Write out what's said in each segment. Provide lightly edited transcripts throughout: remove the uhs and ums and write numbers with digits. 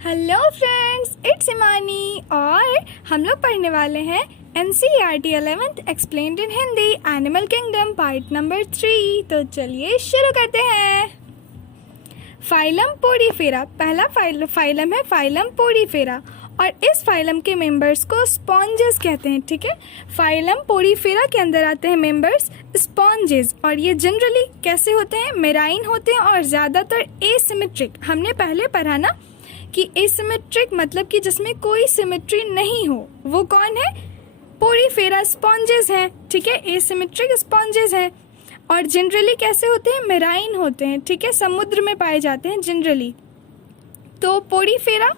Hello friends, it's इमानी और हम लोग पढ़ने वाले हैं NCERT 11th एक्सप्लेन्ड इन Hindi animal kingdom part number 3। तो चलिए शुरू करते हैं। फाइलम पोडीफेरा, पहला फाइलम है फाइलम पोडीफेरा और इस फाइलम के मेंबर्स को स्पॉन्जेस कहते हैं। ठीक है, फाइलम पोडीफेरा के अंदर आते हैं मेंबर्स स्पॉन्जेस और ये जनरली कैसे होते हैं, मेराइन होते हैं और ज़्यादातर एसिमेट्रिक। हमने पहले पढ़ा ना कि एसिमेट्रिक मतलब कि जिसमें कोई सिमेट्री नहीं हो, वो कौन है? पोडीफेरा स्पॉन्जेस हैं। ठीक है, एसिमेट्रिक स्पॉन्जेस हैं और जनरली कैसे होते हैं, मेराइन होते हैं। ठीक है, समुद्र में पाए जाते हैं जनरली। तो पोडीफेरा,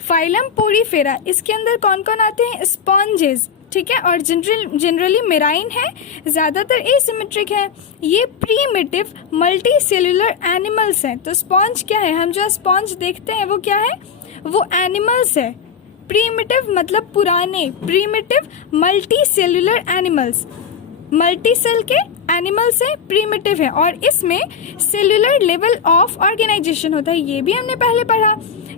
फाइलम पोडीफेरा, इसके अंदर कौन कौन आते हैं? स्पॉन्जेस। ठीक है, और जनरली मेराइन है, ज़्यादातर एसिमेट्रिक है। ये प्रीमिटिव मल्टी सेलुलर एनिमल्स हैं। तो स्पॉन्ज क्या है? हम जो स्पॉन्ज देखते हैं वो क्या है? वो एनिमल्स है। प्रीमिटिव मतलब पुराने, primitive multi cellular animals, multi cell के एनिमल्स हैं, प्रीमिटिव है और इसमें सेलुलर लेवल ऑफ ऑर्गेनाइजेशन होता है। ये भी हमने पहले पढ़ा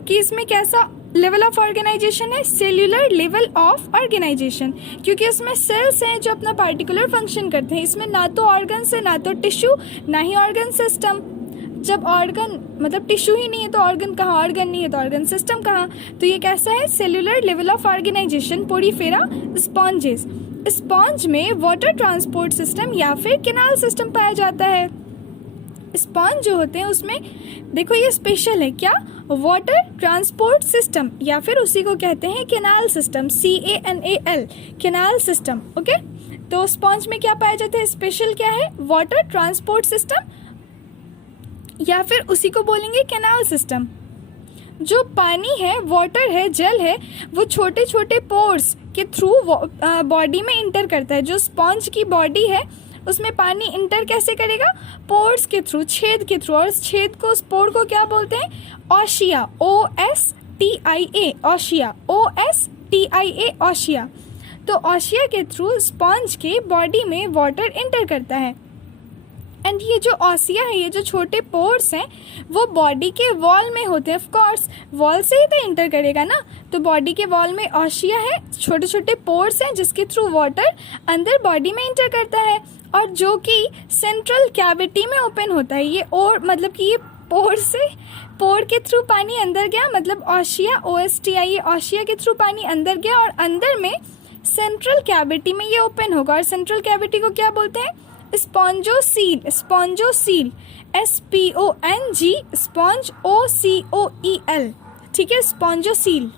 कि इसमें कैसा लेवल ऑफ ऑर्गेनाइजेशन है, सेल्यूलर लेवल ऑफ ऑर्गेनाइजेशन, क्योंकि इसमें सेल्स हैं जो अपना पार्टिकुलर फंक्शन करते हैं। इसमें ना तो ऑर्गन्स है, ना तो टिश्यू, ना ही ऑर्गन सिस्टम। जब ऑर्गन मतलब टिश्यू ही नहीं है तो ऑर्गन कहाँ, ऑर्गन नहीं है तो ऑर्गन सिस्टम कहाँ? तो ये कैसा है? Cellular level of organisation Porifera sponges. Sponge में वाटर ट्रांसपोर्ट सिस्टम या फिर कैनाल सिस्टम पाया जाता है। स्पॉन्ज जो होते हैं उसमें देखो ये स्पेशल है, क्या? वाटर ट्रांसपोर्ट सिस्टम या फिर उसी को कहते हैं canal system, CANAL, canal system. Okay, तो स्पॉन्ज में क्या पाया जाता है? स्पेशल क्या है? वाटर ट्रांसपोर्ट सिस्टम या फिर उसी को बोलेंगे कैनाल सिस्टम। जो पानी है, वाटर है, जल है, वो छोटे छोटे पोर्स के थ्रू बॉडी में इंटर करता है। जो स्पॉन्ज की बॉडी है उसमें पानी इंटर कैसे करेगा? पोर्स के थ्रू, छेद के थ्रू। और इस छेद को, पोर को क्या बोलते हैं? ऑशिया, OSTIA, ऑशिया, OSTIA, ऑशिया। तो ऑशिया के थ्रू स्पॉन्ज के बॉडी में वाटर इंटर करता है। एंड ये जो ऑसिया है, ये जो छोटे पोर्स हैं, वो बॉडी के वॉल में होते हैं। ऑफ कोर्स वॉल से ही तो इंटर करेगा ना, तो बॉडी के वॉल में ऑशिया है, छोटे छोटे पोर्स हैं जिसके थ्रू वाटर अंदर बॉडी में इंटर करता है और जो कि सेंट्रल कैविटी में ओपन होता है। ये और मतलब कि ये पोर से, पोर के थ्रू पानी अंदर गया, मतलब ऑशिया, OSTIA, ऑशिया के थ्रू पानी अंदर गया और अंदर में सेंट्रल कैविटी में ये ओपन होगा। और सेंट्रल कैविटी को क्या बोलते हैं? Spongocoel, spongocoel, SPONG, sponge, OCOEL। ठीक है, स्पॉन्जोसील।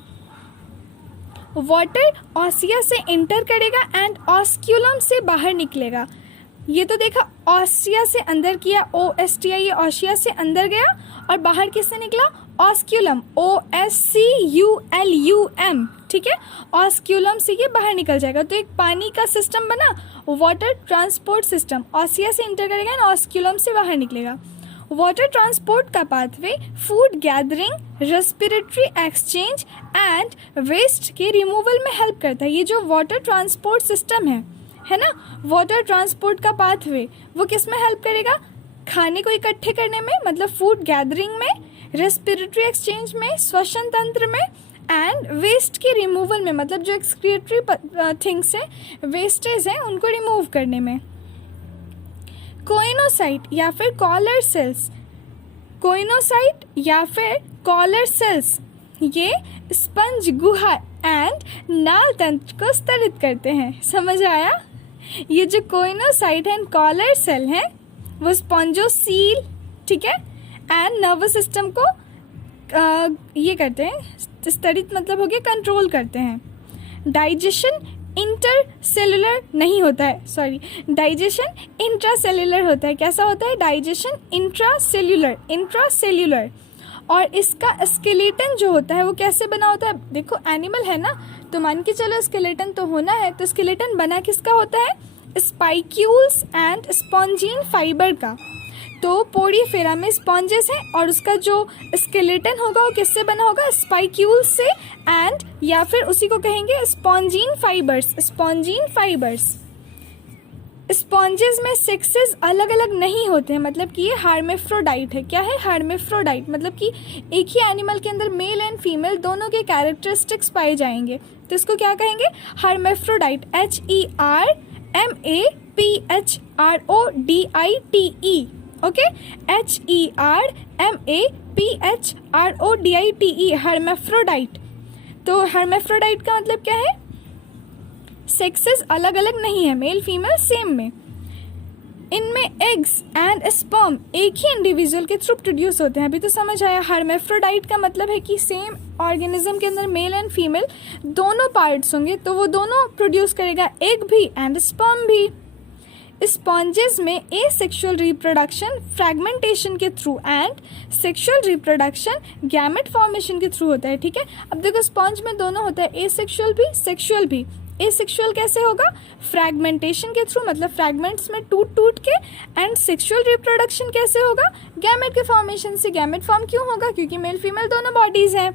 वाटर ऑसिया से इंटर करेगा एंड ऑस्क्यूलम से बाहर निकलेगा। ये तो देखा, ऑसिया से अंदर किया, OSTIA, ऑशिया से अंदर गया और बाहर किससे निकला? Osculum, OSCULUM। ठीक है, ऑस्क्यूलम से ये बाहर निकल जाएगा। तो एक पानी का सिस्टम बना, वाटर ट्रांसपोर्ट सिस्टम। ऑसिया से इंटर करेगा और ऑस्क्यूलम से बाहर निकलेगा। वाटर ट्रांसपोर्ट का pathway food gathering, respiratory exchange and waste के रिमूवल में हेल्प करता है। ये जो वाटर ट्रांसपोर्ट सिस्टम है ना, वाटर ट्रांसपोर्ट का पाथवे वो किस में हेल्प करेगा? खाने को इकट्ठे करने में, मतलब फूड गैदरिंग में, रेस्पिरेटरी एक्सचेंज में, श्वसन तंत्र में एंड वेस्ट के रिमूवल में, मतलब जो एक्सक्रीटरी थिंग्स हैं, वेस्टेज हैं, उनको रिमूव करने में। कोइनोसाइट या फिर कॉलर सेल्स, कोइनोसाइट या फिर कॉलर सेल्स ये स्पंज गुहा एंड नाल तंत्र को स्तरित करते हैं। समझ आया? ये जो कोइनोसाइट एंड कॉलर सेल हैं वो स्पॉन्जोसील, ठीक है, एंड नर्वस सिस्टम को ये करते हैं, स्तरित मतलब हो गया कंट्रोल करते हैं। डाइजेशन इंटरसेलुलर नहीं होता है, सॉरी, डाइजेशन इंट्रासेल्युलर होता है। कैसा होता है? Digestion intracellular, intracellular. और इसका स्केलेटन जो होता है वो कैसे बना होता है? देखो एनिमल है ना, तो मान के चलो स्केलेटन तो होना है, तो स्केलेटन बना किसका होता है? स्पाइक्यूल्स एंड स्पॉन्जीन फाइबर का। तो पोडीफेरा में स्पॉन्जेस हैं और उसका जो स्केलेटन होगा वो किससे बना होगा? स्पाइक्यूल्स से एंड या फिर उसी को कहेंगे स्पॉन्जीन फाइबर्स, स्पॉन्जीन फाइबर्स। स्पॉन्जेस में सेक्सेस अलग अलग नहीं होते हैं, मतलब कि ये हार्मेफ्रोडाइट है। क्या है? हार्मेफ्रोडाइट, मतलब कि एक ही एनिमल के अंदर मेल एंड फीमेल दोनों के कैरेक्टरिस्टिक्स पाए जाएंगे, तो इसको क्या कहेंगे? हार्मेफ्रोडाइट। HERMAPHRODITE। Okay, HERMAPHRODITE, हार्मेफ्रोडाइट। तो हार्मेफ्रोडाइट का मतलब क्या है? सेक्सेस अलग अलग नहीं है, मेल फीमेल सेम में। इनमें एग्स एंड स्पर्म एक ही इंडिविजुअल के थ्रू प्रोड्यूस होते हैं। अभी तो समझ आया। हार्मेफ्रोडाइट का मतलब है कि सेम ऑर्गेनिज्म के अंदर मेल एंड फीमेल दोनों पार्ट्स होंगे, तो वो दोनों प्रोड्यूस करेगा, एग भी एंड स्पर्म भी। स्पॉन्जेस में एसेक्सुअल रिप्रोडक्शन फ्रैगमेंटेशन के through and sexual reproduction gamete formation के थ्रू होता है। ठीक है, अब देखो स्पॉन्ज में दोनों होता है, एसेक्सुअल भी सेक्सुअल भी। एसेक्सुअल कैसे होगा? फ्रैगमेंटेशन के थ्रू, मतलब फ्रैगमेंट्स में टूट टूट के। एंड सेक्सुअल रिप्रोडक्शन कैसे होगा? गैमेट के फॉर्मेशन से। गैमेट फॉर्म क्यों होगा? क्योंकि मेल फीमेल दोनों बॉडीज हैं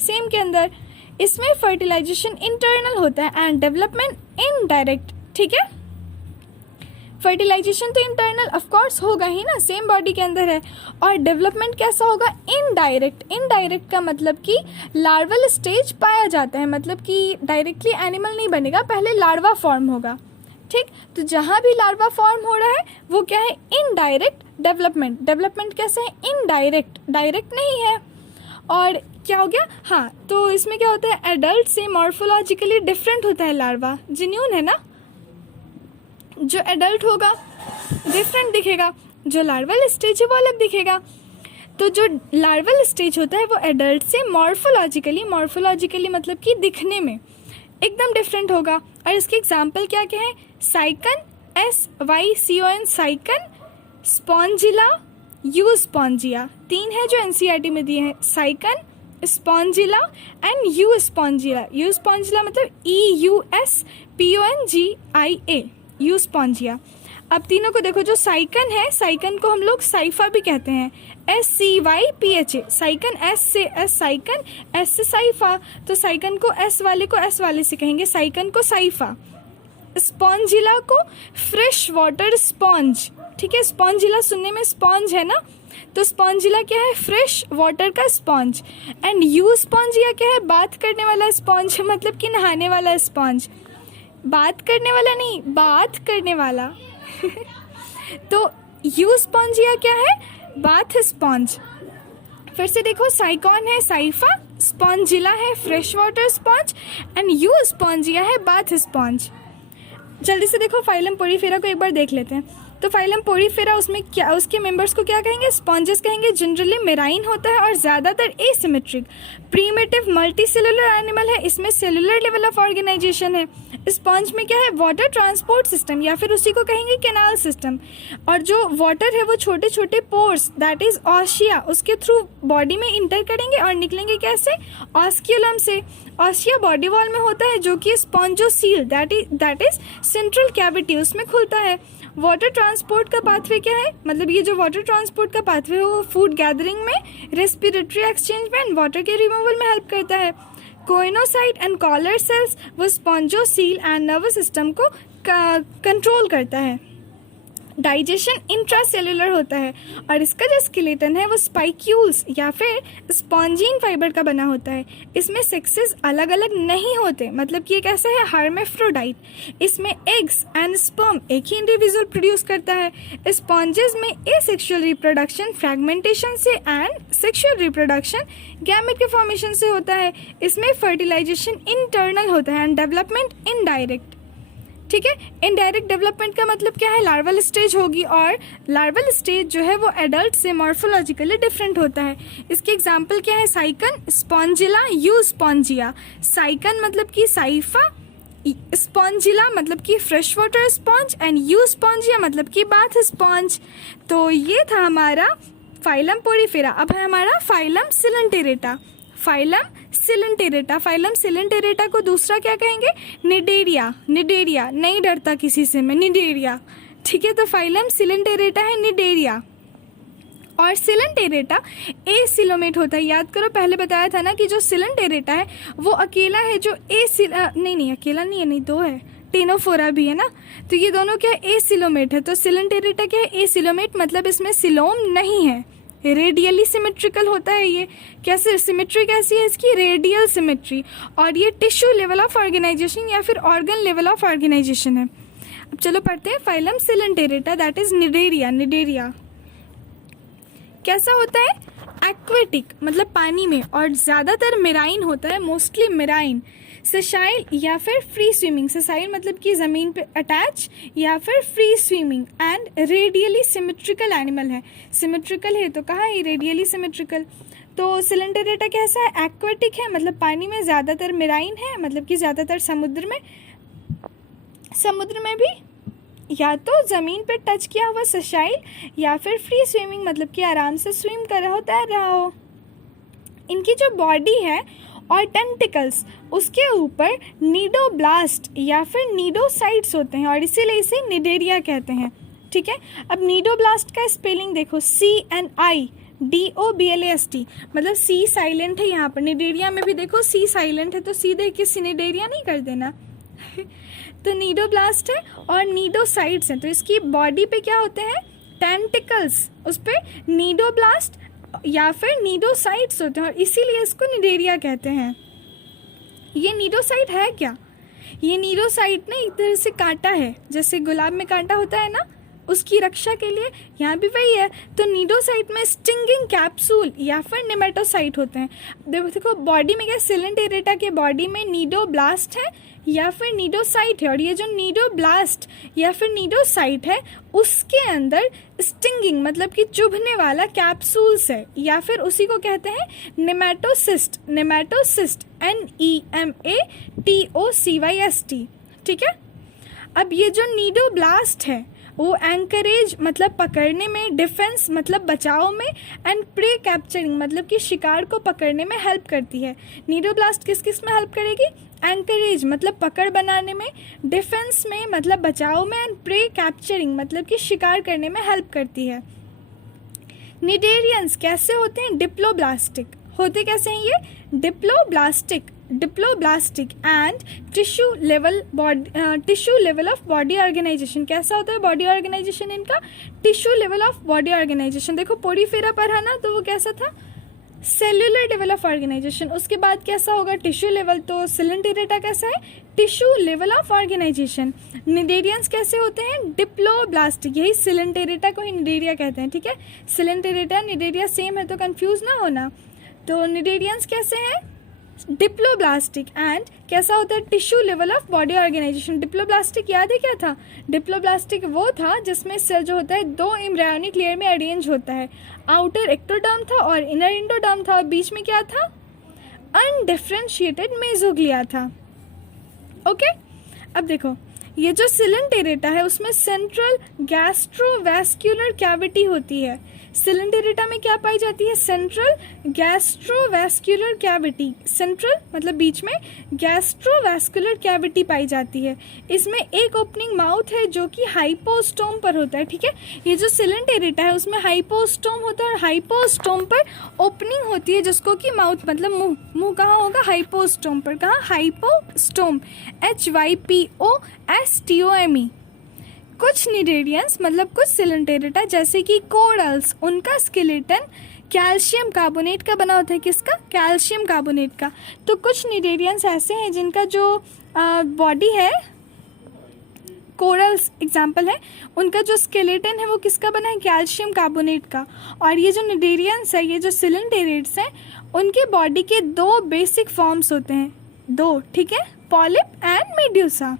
सेम के अंदर। इसमें फर्टिलाइजेशन इंटरनल होता है एंड डेवलपमेंट इनडायरेक्ट। ठीक है, फर्टिलाइजेशन तो इंटरनल ऑफ कोर्स होगा ही ना, सेम बॉडी के अंदर है। और डेवलपमेंट कैसा होगा? इनडायरेक्ट। इनडायरेक्ट का मतलब कि लार्वल स्टेज पाया जाता है, मतलब कि डायरेक्टली एनिमल नहीं बनेगा, पहले लार्वा फॉर्म होगा। ठीक, तो जहाँ भी लार्वा फॉर्म हो रहा है वो क्या है? Indirect development. डेवलपमेंट कैसा है? इनडायरेक्ट, डायरेक्ट नहीं है। और क्या हो गया? हाँ, तो इसमें क्या होता है? एडल्ट से मॉर्फोलॉजिकली डिफरेंट होता है लार्वा। जिन्यून है ना, जो एडल्ट होगा डिफरेंट दिखेगा, जो लार्वल स्टेज है वो अलग दिखेगा। तो जो लार्वल स्टेज होता है वो एडल्ट से मॉर्फोलॉजिकली मतलब कि दिखने में एकदम डिफरेंट होगा। और इसके एग्जाम्पल क्या क्या है? साइकन, SYCON साइकन, स्पॉन्जिला, यूस्पॉन्जिया। 3 है जो NCERT में दिए हैं, साइकन, स्पॉन्जिला एंड यूस्पॉन्जिला। यूस्पॉन्जिला मतलब EUSPONGIA, यूस्पॉन्जिया। अब तीनों को देखो, जो साइकन है, साइकन को हम लोग साइफा भी कहते हैं, SCYPHA, साइकन। S से S साइकन, S से साइफा, तो साइकन को S वाले को S वाले से कहेंगे, साइकन को साइफा। स्पॉन्जिला को फ्रेश वाटर स्पॉन्ज। ठीक है, स्पॉन्जिला सुनने में स्पॉन्ज है ना, तो स्पॉन्जिला क्या है? फ्रेश वाटर का स्पॉन्ज। एंड यूस्पॉन्जिया क्या है? बात करने वाला स्पॉन्ज, मतलब कि नहाने वाला स्पॉन्ज। बात करने वाला नहीं, बात करने वाला। तो यूस्पॉन्जिया क्या है? Bath sponge. फिर से देखो, साइकॉन है साइफा, स्पॉन्जिला है fresh water sponge and Euspongia है बाथ स्पॉन्ज। जल्दी से देखो फाइलम पोरीफेरा को एक बार देख लेते हैं। तो फाइलम पोरीफेरा, उसमें क्या, उसके मेंबर्स को क्या कहेंगे? स्पॉन्जेस कहेंगे। जनरली मेराइन होता है और ज़्यादातर एसिमेट्रिक। प्रीमेटिव मल्टीसेलुलर एनिमल है, इसमें सेलुलर लेवल ऑफ ऑर्गेनाइजेशन है। स्पॉन्ज में क्या है? वाटर ट्रांसपोर्ट सिस्टम, या फिर उसी को कहेंगे कैनाल सिस्टम। और जो वाटर है वो छोटे छोटे पोर्स, दैट इज ऑसिया, उसके थ्रू बॉडी में इंटर करेंगे और निकलेंगे कैसे? ऑस्क्यूलम से। ऑसिया बॉडी वॉल में होता है, जो कि spongocoel, that is central cavity, उसमें खुलता है। वाटर ट्रांसपोर्ट का पाथवे क्या है? मतलब ये जो वाटर ट्रांसपोर्ट का पाथवे है वो फूड गैदरिंग में, रेस्पिरेटरी एक्सचेंज में एंड वाटर के रिमूवल में हेल्प करता है। कोइनोसाइट एंड कॉलर सेल्स वो स्पॉन्जोसील एंड नर्वस सिस्टम को कंट्रोल करता है। डाइजेशन इंट्रासेलुलर होता है और इसका जो स्केलेटन है वो स्पाइक्यूल्स या फिर स्पॉन्जीन फाइबर का बना होता है। इसमें सेक्सेस अलग अलग नहीं होते, मतलब कि ये कैसा है? हार्मेफ्रोडाइट। इसमें एग्स एंड स्पर्म एक ही इंडिविजुअल प्रोड्यूस करता है। स्पॉन्जेस में एसेक्सुअल रिप्रोडक्शन फ्रैगमेंटेशन से एंड सेक्सुअल रिप्रोडक्शन गैमेट के फॉर्मेशन से होता है। इसमें फर्टिलाइजेशन इंटरनल होता है एंड डेवलपमेंट इनडायरेक्ट। ठीक है, इनडायरेक्ट डेवलपमेंट का मतलब क्या है? लार्वल स्टेज होगी और लार्वल स्टेज जो है वो एडल्ट से मॉर्फोलॉजिकली डिफरेंट होता है। इसके एग्जांपल क्या है? साइकन, स्पॉन्जिला, यूस्पॉन्जिया। साइकन मतलब कि साइफा, स्पॉन्जिला मतलब कि fresh water sponge and Euspongia मतलब कि बाथ स्पॉन्ज। तो ये था हमारा फाइलम पोरीफेरा। अब है हमारा phylum coelenterata. Phylum coelenterata, phylum coelenterata को दूसरा क्या कहेंगे? निडेरिया। निडेरिया, नहीं डरता किसी से मैं, निडेरिया। ठीक है, तो फाइलम सिलेंटेरेटा है निडेरिया। और सिलेंटेरेटा एसिलोमेट होता है। याद करो, पहले बताया था ना कि जो सिलेंटेरेटा है वो अकेला है, जो नहीं अकेला नहीं है, नहीं दो है, टेनोफोरा भी है ना, तो ये दोनों क्या है, एसिलोमेट है। तो सिलेंटेरेटा क्या है, एसिलोमेट, मतलब इसमें सिलोम नहीं है, रेडियली सिमेट्रिकल होता है ये। कैसे सिमेट्री कैसी है इसकी, रेडियल सिमेट्री, और ये टिश्यू लेवल ऑफ ऑर्गेनाइजेशन या फिर ऑर्गन लेवल ऑफ ऑर्गेनाइजेशन है। अब चलो पढ़ते हैं phylum Coelenterata, that is Cnidaria. Cnidaria कैसा होता है, एक्वेटिक मतलब पानी में, और ज़्यादातर मेराइन होता है, मोस्टली मेराइन। सेसाइल या फिर फ्री स्विमिंग, सेसाइल मतलब कि ज़मीन पे अटैच, या फिर free swimming, and radially symmetrical animal है। सिमेट्रिकल है तो कहा है रेडियली सिमेट्रिकल। तो सिलेंटेरेटा कैसा है, एक्वेटिक है मतलब पानी में, ज़्यादातर मेराइन है मतलब कि ज़्यादातर समुद्र में भी या तो ज़मीन पे टच किया हुआ सेसाइल, या फिर फ्री स्विमिंग मतलब कि आराम से स्विम कर रहा हो, तैर रहा हो। इनकी जो बॉडी है और टेंटिकल्स, उसके ऊपर नीडोब्लास्ट या फिर नीडोसाइट्स होते हैं, और इसीलिए इसे निडेरिया कहते हैं। ठीक है, अब नीडोब्लास्ट का स्पेलिंग देखो, CNIDOBLAST, मतलब सी साइलेंट है यहाँ पर। निडेरिया में भी देखो सी साइलेंट है, तो सी देख के सिनेडेरिया नहीं कर देना। तो नीडोब्लास्ट है और नीडोसाइट्स हैं, तो इसकी बॉडी पे क्या होते हैं, टेंटिकल्स, उस पे नीडोब्लास्ट या फिर नीडोसाइट्स होते हैं, और इसीलिए इसको निडेरिया कहते हैं। ये नीडोसाइट है क्या, ये नीडोसाइट ने एक तरह से कांटा है, जैसे गुलाब में कांटा होता है ना, उसकी रक्षा के लिए, यहाँ भी वही है। तो नीडोसाइट में स्टिंगिंग कैप्सूल या फिर नेमेटोसाइट होते हैं। देखो बॉडी में क्या, सिलेंटेरेटा के बॉडी में नीडोब्लास्ट है या फिर नीडोसाइट है, और ये जो नीडोब्लास्ट या फिर नीडोसाइट है उसके अंदर स्टिंगिंग मतलब कि चुभने वाला कैप्सूल्स है, या फिर उसी को कहते हैं नेमेटोसिस्ट। Nematocyst NEMATOCYST। ठीक है, अब ये जो नीडोब्लास्ट है वो एंकरेज मतलब पकड़ने में, डिफेंस मतलब बचाव में, एंड प्रे कैप्चरिंग मतलब कि शिकार को पकड़ने में हेल्प करती है। नीडोब्लास्ट किस किस में हेल्प करेगी, एंकरेज मतलब पकड़ बनाने में, डिफेंस में मतलब बचाव में, एंड प्रे कैप्चरिंग मतलब कि शिकार करने में हेल्प करती है। निडेरियंस कैसे होते हैं, डिप्लोब्लास्टिक होते कैसे हैं ये, diploblastic and tissue level of body organisation. कैसा होता है बॉडी ऑर्गेनाइजेशन इनका, tissue level of body organisation. देखो पोरीफेरा पढ़ा ना, तो वो कैसा था, सेल्यूलर लेवल ऑफ ऑर्गेनाइजेशन। उसके बाद कैसा होगा, टिश्यू लेवल। तो सिलेंटेरेटा कैसा है, tissue level of organisation. Cnidarians कैसे होते हैं, डिप्लोब्लास्टिक, यही सिलेंटेरेटा को ही निडेरिया कहते हैं। ठीक है, सिलेंटेरेटा निडेरिया सेम है तो कंफ्यूज ना होना। तो निडेरियंस कैसे हैं, डिप्लोब्लास्टिक, एंड कैसा होता है, tissue level of body organisation. Diploblastic याद है क्या था, डिप्लोब्लास्टिक वो था जिसमें सेल जो होता है दो एम्ब्रायोनिक लेयर में अरेंज होता है। आउटर एक्टोडर्म था और इनर एंडोडर्म था, और बीच में क्या था, अनडिफरेंशिएटेड मेसोग्लिया था। ओके, अब देखो ये जो सिलेंटेरेटा है उसमें सेंट्रल गैस्ट्रोवैस्कुलर कैविटी होती है। सिलेंटेरेटा में क्या पाई जाती है, सेंट्रल गैस्ट्रोवैस्कुलर कैविटी। सेंट्रल मतलब बीच में, गैस्ट्रोवैस्कुलर कैविटी पाई जाती है। इसमें एक ओपनिंग माउथ है जो कि हाइपोस्टोम पर होता है। ठीक है, ये जो सिलेंटेरेटा है उसमें हाइपोस्टोम होता है, और हाइपोस्टोम पर ओपनिंग होती है जिसको कि माउथ मतलब मुंह कहाँ होगा, हाइपोस्टोम पर। कहाँ, हाइपोस्टोम, HYPOSTOME। कुछ निडेरियंस मतलब कुछ सिलेंटेरेटा जैसे कि कोरल्स, उनका स्केलेटन कैल्शियम कार्बोनेट का बना होता है। किसका, कैल्शियम कार्बोनेट का। तो कुछ निडेरियंस ऐसे हैं जिनका जो बॉडी है, कोरल्स एग्जाम्पल है, उनका जो स्केलेटन है वो किसका बना है, कैल्शियम कार्बोनेट का। और ये जो निडेरियंस है, ये जो सिलेंटेरेट्स हैं, उनके बॉडी के दो बेसिक फॉर्म्स होते हैं, दो। ठीक है, पॉलिप एंड मेड्यूसा।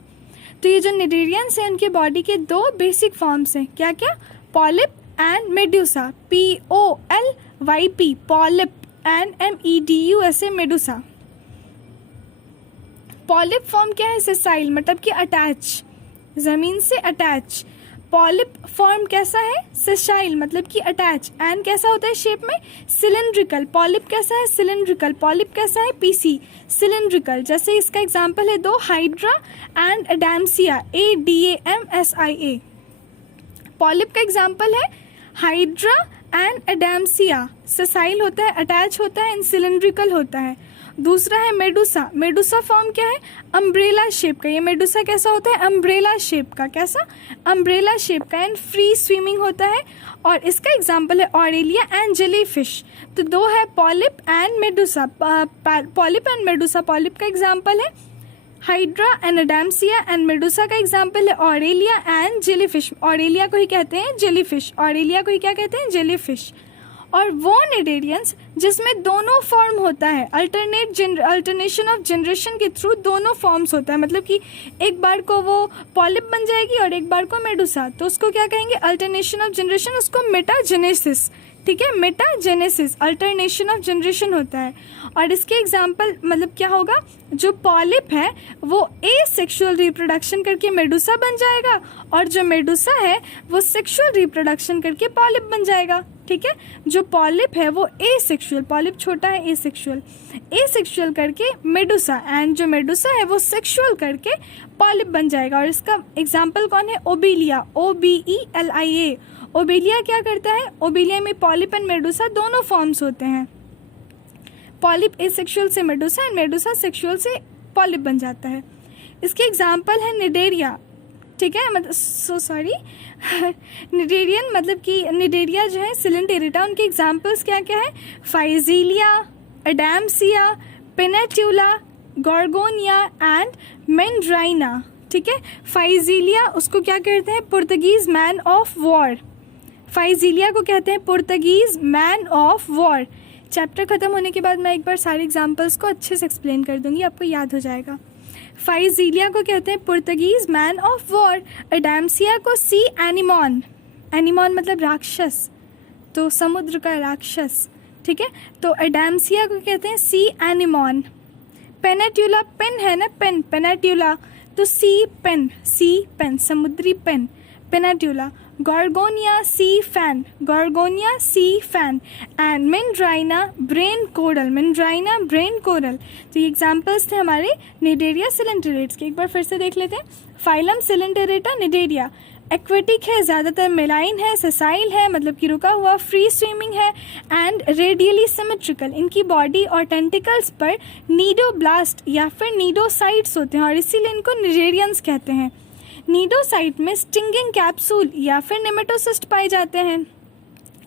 तो ये जो निडेरियंस हैं उनके बॉडी के दो बेसिक फॉर्म्स हैं, क्या क्या, polyp and medusa, POLYP, polyp, and MEDUSA, Medusa. Polyp form क्या है, सेसाइल मतलब कि अटैच, जमीन से अटैच। पॉलिप फॉर्म कैसा है, सेसाइल मतलब कि अटैच, एंड कैसा होता है शेप में, सिलेंड्रिकल। पॉलिप कैसा है, सिलेंड्रिकल। पॉलिप कैसा है, PC, सिलेंड्रिकल। जैसे इसका एग्जांपल है दो, हाइड्रा एंड एडाम्सिया, ADAMSIA। पॉलिप का एग्जांपल है हाइड्रा एंड एडाम्सिया। सेसाइल होता है, अटैच होता है, एंड सिलेंड्रिकल होता है। दूसरा है मेडुसा। मेडुसा फॉर्म क्या है? अम्ब्रेला शेप का। ये मेडुसा कैसा होता है? अम्ब्रेला शेप का। कैसा? अम्ब्रेला शेप का एंड फ्री स्विमिंग होता है। और इसका एग्जाम्पल है ऑरेलिया एंड जेलीफिश। तो दो है polyp and Medusa. Polyp and Medusa. Polyp का एग्जाम्पल है हाइड्रा एंड अडाम्सिया एंड मेडुसा का एग्जाम्पल है ऑरेलिया एंड जेलीफिश। ऑरेलिया को ही कहते हैं जेलीफिश। ऑरेलिया को ही क्या कहते हैं? जेलीफिश। और वो निडेरियंस जिसमें दोनों फॉर्म होता है, अल्टरनेशन ऑफ जनरेशन के थ्रू दोनों फॉर्म्स होता है, मतलब कि एक बार को वो पॉलिप बन जाएगी और एक बार को मेडुसा, तो उसको क्या कहेंगे? अल्टरनेशन ऑफ जनरेशन, उसको मेटाजेनेसिस। ठीक है, मेटाजेनेसिस, अल्टरनेशन ऑफ जनरेशन होता है। और इसके एग्जाम्पल मतलब क्या होगा? जो पॉलिप है वो एसेक्सुअल रिप्रोडक्शन करके मेडुसा बन जाएगा और जो मेडुसा है वो सेक्सुअल रिप्रोडक्शन करके पॉलिप बन जाएगा। ठीक है, जो पॉलिप है वो एसेक्सुअल, पॉलिप छोटा है, एसेक्सुअल करके मेडुसा, एंड जो मेडुसा है वो सेक्सुअल करके पॉलिप बन जाएगा। और इसका एग्जाम्पल कौन है? Obelia, OBELIA। ओबेलिया क्या करता है? ओबेलिया में पॉलिप एंड मेडुसा दोनों फॉर्म्स होते हैं। पॉलिप एसेक्सुअल से मेडुसा एंड मेडुसा सेक्सुअल से पॉलिप बन जाता है। इसके एग्जाम्पल है निडेरिया। ठीक है, मतलब निडेरियन, मतलब कि निडेरिया जो है सिलेंटेरेटा, उनके एग्जाम्पल्स क्या क्या है? Physalia, Adamsia, Pennatula, Gorgonia and Meandrina. ठीक है, फाइजीलिया उसको क्या कहते हैं? Portuguese man of war. Physalia को कहते हैं Portuguese man of war. Chapter खत्म होने के बाद मैं एक बार सारे एग्जाम्पल्स को अच्छे से एक्सप्लेन कर दूंगी, आपको याद हो जाएगा। फाइजीलिया को कहते हैं पुर्तगीज मैन ऑफ वॉर। अडाम्सिया को सी एनिमॉन, एनिमॉन मतलब राक्षस, तो समुद्र का राक्षस। ठीक है, तो अडाम्सिया को कहते हैं सी एनिमॉन। पेनेट्यूला, पेन है ना, पेन, पेनेट्यूला, तो सी पेन, समुद्री pen, Pennatula. Gorgonia sea fan, Gorgonia sea fan and Meandrina brain coral, Meandrina brain coral. तो ये एग्जाम्पल्स थे हमारे निडेरिया सिलेंटेरेट्स के। एक बार फिर से देख लेते हैं। फाइलम सिलेंटेरेटा निडेरिया, एक्वेटिक है, ज़्यादातर मेलाइन है, सेसाइल है मतलब कि रुका हुआ, फ्री स्विमिंग है एंड रेडियली सिमेट्रिकल। इनकी बॉडी और टेंटिकल्स पर नीडोब्लास्ट या फिर नीडोसाइट्स होते हैं और इसीलिए इनको निडेरियंस कहते हैं। नीडोसाइट में स्टिंगिंग कैप्सूल या फिर नेमेटोसिस्ट पाए जाते हैं।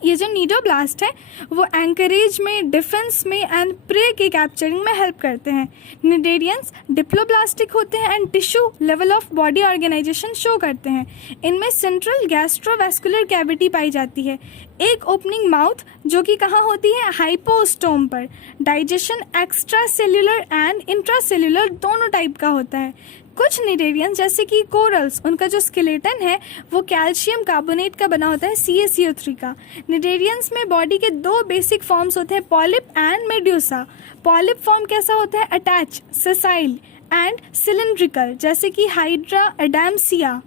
ये जो नीडोब्लास्ट है वो एंकरेज में, डिफेंस में एंड प्रे के कैप्चरिंग में हेल्प करते हैं। निडेरियंस डिप्लोब्लास्टिक होते हैं and tissue level of body organisation show करते हैं। इनमें सेंट्रल गैस्ट्रोवैस्कुलर कैविटी पाई जाती है, एक ओपनिंग माउथ जो कि कहाँ होती है? हाइपोस्टोम पर। Digestion extra cellular and intracellular दोनों टाइप का होता है। कुछ निडेरियंस जैसे कि कोरल्स, उनका जो स्केलेटन है वो कैल्शियम कार्बोनेट का बना होता है, CaCO3 का। निडेरियंस में बॉडी के दो बेसिक फॉर्म्स होते हैं, polyp and medusa. Polyp form कैसा होता है? अटैच, सेसाइल एंड सिलिंड्रिकल, जैसे कि हाइड्रा, अडाम्सिया।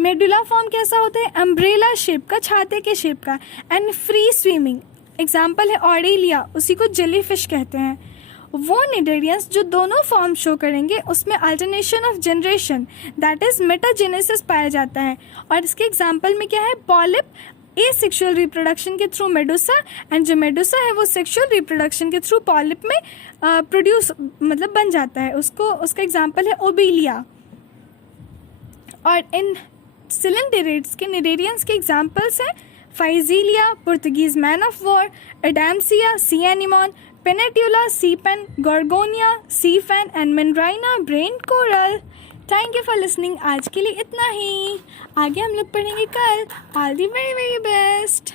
मेडुला फॉर्म कैसा होता है? अम्ब्रेला शेप का, छाते के शेप का एंड फ्री स्विमिंग। एग्जाम्पल है ऑरेलिया, उसी को जेलीफिश कहते हैं। वो निडेरियंस जो दोनों फॉर्म शो करेंगे उसमें alternation of generation that is metagenesis पाया जाता है। और इसके एग्जाम्पल में क्या है? पॉलिप एसेक्सुअल रिप्रोडक्शन के थ्रू मेडुसा एंड जो मेडुसा है वो सेक्सुअल रिप्रोडक्शन के थ्रू पॉलिप में प्रोड्यूस मतलब बन जाता है, उसका एग्जाम्पल है ओबेलिया। और इन सिलेंटेरेट्स के निडेरियंस के एग्जाम्पल्स हैं Physalia, Portuguese man of war, Adamsia, sea anemone, Pennatula, sea pen, Gorgonia, sea fan and Meandrina brain coral. Thank you for listening. आज के लिए इतना ही, आगे हम लोग पढ़ेंगे कल। All the very very best.